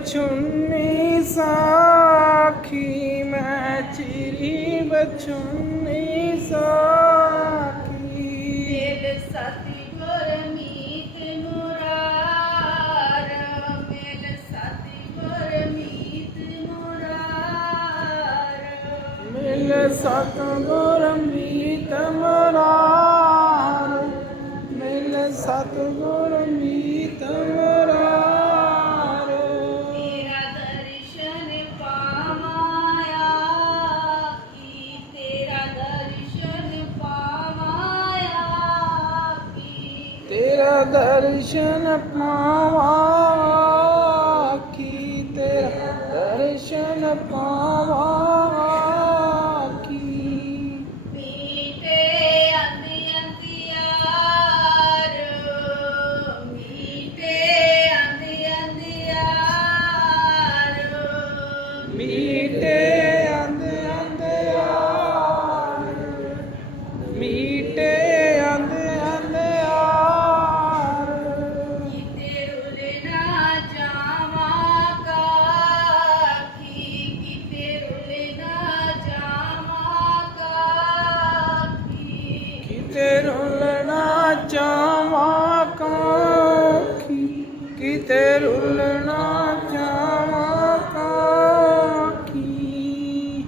ਬਚੁੰਨੀ ਸਾਖੀ ਮੈਂ ਚਿਰੀ ਬਚੁੰਨੀ ਸਾਖੀ। ਮੇਲ ਸਤਿ ਗੁਰ ਮੀਤ ਮੁਰਾਰ ਮੇਲ ਸਤਿ ਗੁਰ ਮੀਤ ਮੁਰਾਰ। ਮਿਲ ਸਤਗੁਰ ਮੀਤ ਮਰਾਰ ਮਿਲ ਸਤਗੁਰ ਦਰਸ਼ਨ ਪਾਵਾਂ ਕੀ ਤੇਰਾ ਦਰਸ਼ਨ ਪਾਵਾਂ? ਰੁਲਣਾ ਚਾਵਾਂ ਕਾਖੀ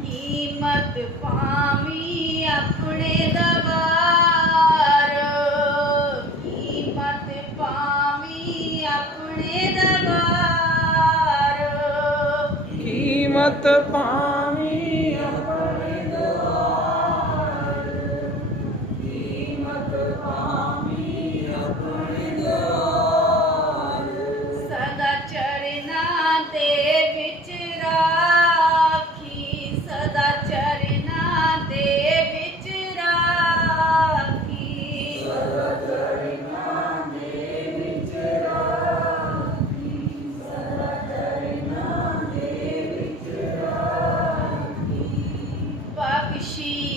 ਕੀਮਤ ਪਾਵੀ ਆਪਣੇ ਦਵਾਰ ਕੀਮਤ ਪਾਵੀ ਆਪਣੇ ਦਵਾਰ ਕੀਮਤ ਪਾ she